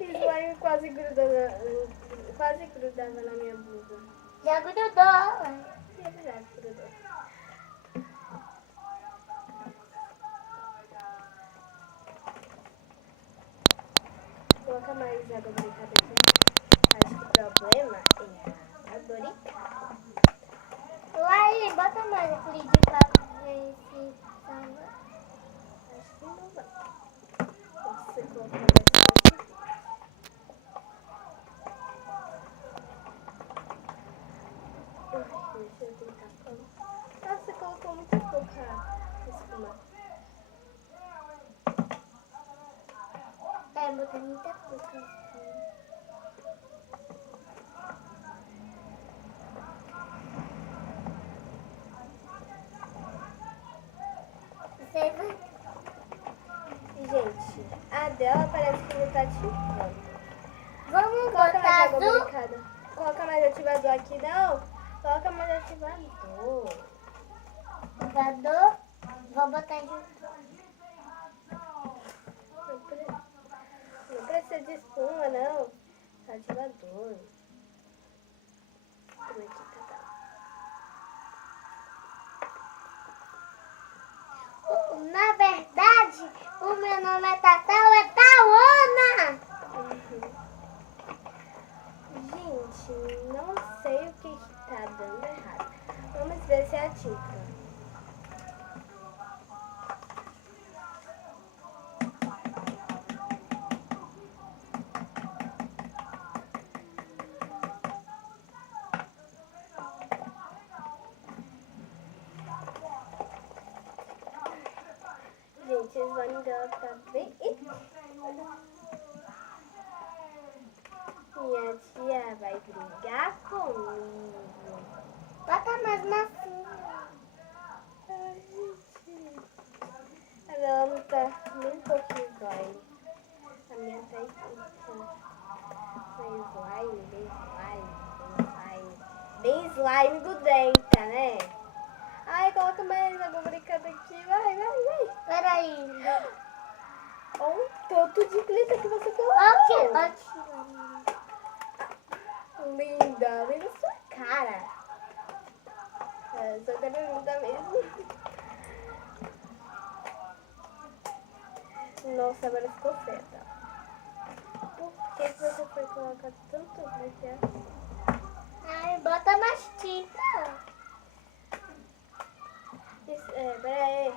Slime quase grudava na minha blusa. Já grudou. É verdade, grudou. Coloca mais água boricada aqui. Acho que o problema é a água boricada. Laí, bota mais aquele de pra ver se salva. Acho que não vai. Você colocar bastante. Deixa eu tentar colocar. Nossa, você colocou muito pouca espuma. É, botei muita pouca. Você vai... Gente, a dela parece que não tá ativando. Vamos Coloca botar mais água azul? boricada. Coloca mais ativador aqui, não. Coloca mais ativador. Ativador. Vou botar junto. Não precisa de espuma, não. Só ativador. Como é que tá? Na verdade, o meu nome é Tatal, é Tauana. Gente, não sei o que tá dando errado. Vamos ver se é a tinta. Gente, o slime dela tá bem... Minha tia vai brigar comigo. Bota mais massinha. Ai, gente. Ela não tá nem um pouquinho slime. A minha tá bem slime grudenta, né? Ai, coloca mais água boricada aqui. Vai. Peraí. Olha o tanto de glitter que você Aqui. colocou. Linda sua cara. Sua cara é linda mesmo. Nossa, agora ficou certa. Por que você foi colocar tanto glitter? Ai, bota mais tinta. Pera aí.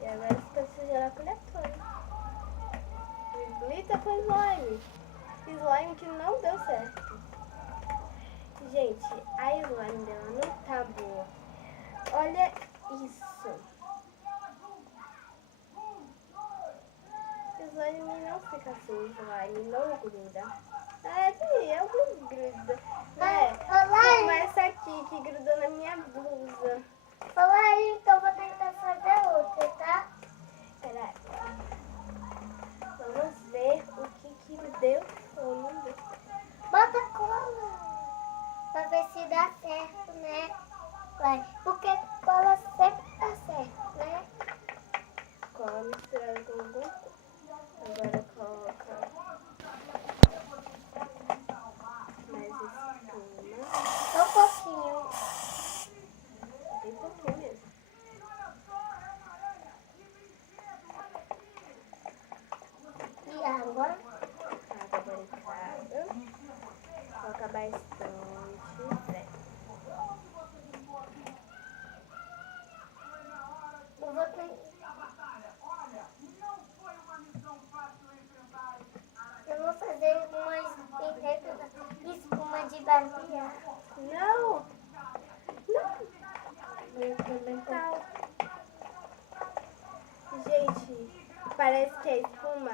E agora você tá sujando a colher toda. Glitter com slime. Slime que não deu certo. Gente, a slime dela não tá boa. Olha isso. Slime não fica assim, slime não gruda. É o gruda. Como essa aqui que grudou na minha blusa. Olá, então vou tentar fazer outra, tá? Peraí. Vamos ver o que deu ou não deu. Bota cola. Pra ver se dá certo, né? Vai. Porque cola sempre dá certo, né? Cola misturada com alguma coisa. Agora coloca mais espuma. Só um pouquinho. Bem pouquinho mesmo. E água. Água boricada. Coloca bastante. Eu vou ter... Eu vou fazer uma espuma de barbear. Não! Gente, parece que a espuma